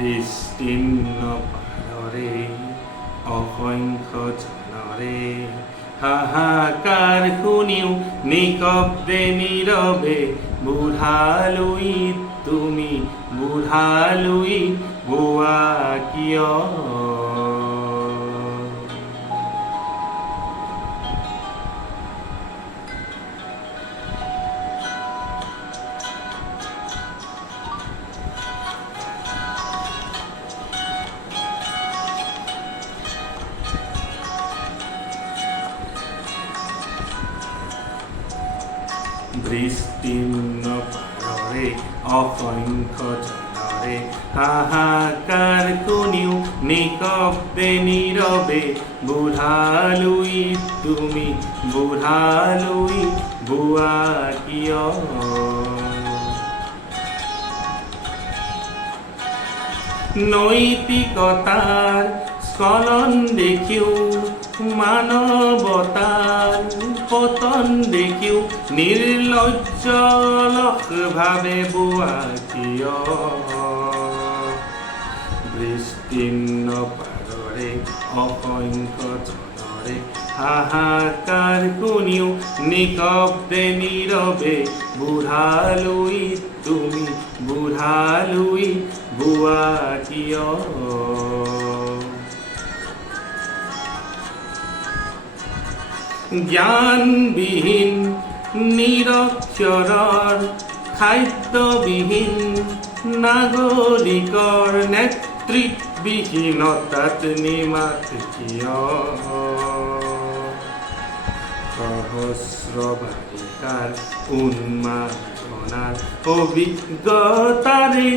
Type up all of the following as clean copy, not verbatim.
বিস্তীৰ্ণ পাৰৰে অসংখ্য জনৰে হাহাকাৰ শুনিও নিকব্দে নীৰৱে বুঢ়ালৈ তুমি বুঢ়ালৈ বোৱা কিয়? বিস্তীৰ্ণ পাৰৰে অসংখ্য জনৰে হাহাকাৰ শুনিও নিকব্দে নীৰৱে বুঢ়ালৈ তুমি বুঢ়ালৈ বোৱা কিয়? নৈতিকতাৰ স্খলন দেখিও মানৱতাৰ পতন দেখিও নিৰ্লজ্জ অলসভাৱে বোৱা কিয়? বিস্তীৰ্ণ পাৰৰে অসংখ্য জনৰে হাহাকাৰ শুনিও নিকব্দে নীৰৱে বুঢ়ালৈ তুমি বুঢ়ালৈ বোৱা কিয়? জ্ঞানবিহীন নিৰক্ষৰৰ খাদ্যবিহীন নাগৰিকৰ নেতৃত্ববিহীনতাত নিমাত কিয়? সহস্ৰ বালিকাৰ উন্মাদনাৰ অভিজ্ঞতাৰে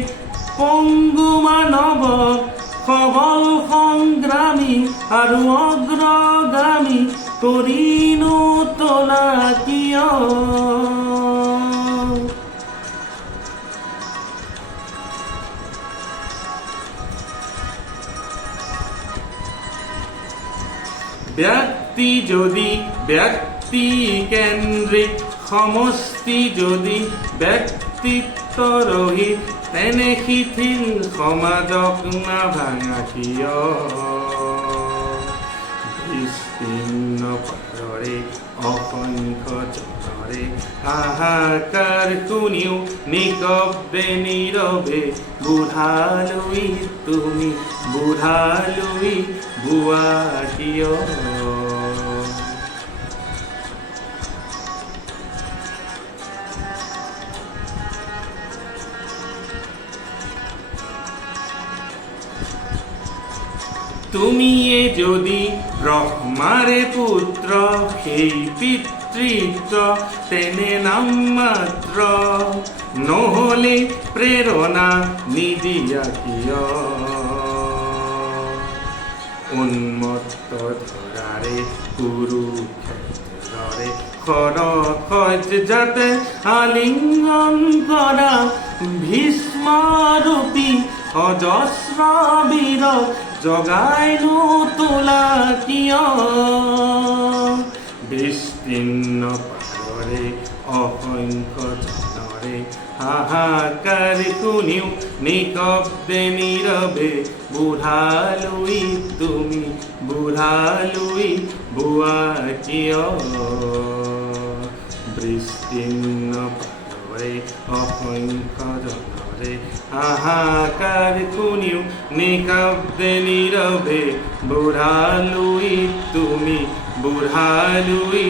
পংগু মানৱক সবল সংগ্ৰামী আৰু অগ্ৰগামী কৰি নোতোলা কিয়? ব্যক্তি যদি ব্যক্তি কেন্দ্ৰিক সমষ্টি যদি ব্যক্তিত্ব ৰহিত তেনে শিথিল সমাজক নাভাঙা কিয়? বিস্তীৰ্ণ পাৰৰে অসংখ্য জনৰে হাহাকাৰ শুনিও নিকব্দে নীৰৱে বুঢ়ালৈ তুমি বুঢ়ালৈ বোৱা কিয়? তুমিয়ে যদি ব্ৰহ্মাৰে পুত্ৰ সেই পিতৃত্ব তেনে নাম মাত্ৰ নহ'লে প্ৰেৰণা নিদিয়া কিয়? উন্মত্ত ধৰাৰে কুৰুক্ষেত্ৰৰে খৰখজ যাতে আলিংগন কৰা ভীষ্মৰূপী অজস্ৰ বীৰক জগাই নোতোলা কিয়? বিস্তীৰ্ণ পাৰৰে অসংখ্য জনৰে হাহাকাৰ শুনিও নিকব্দে নীৰৱে বুঢ়ালৈ তুমি বুঢ়ালৈ বোৱা কিয়? বিস্তীৰ্ণ পাৰৰে অসংখ্য জনৰে হাহাকাৰ শুনিও নিকব্দে নীৰৱে বুঢ়ালৈ তুমি বুঢ়ালৈ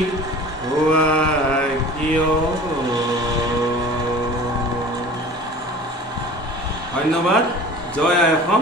বোৱা কিয়? ধন্যবাদ। জয় আই অসম।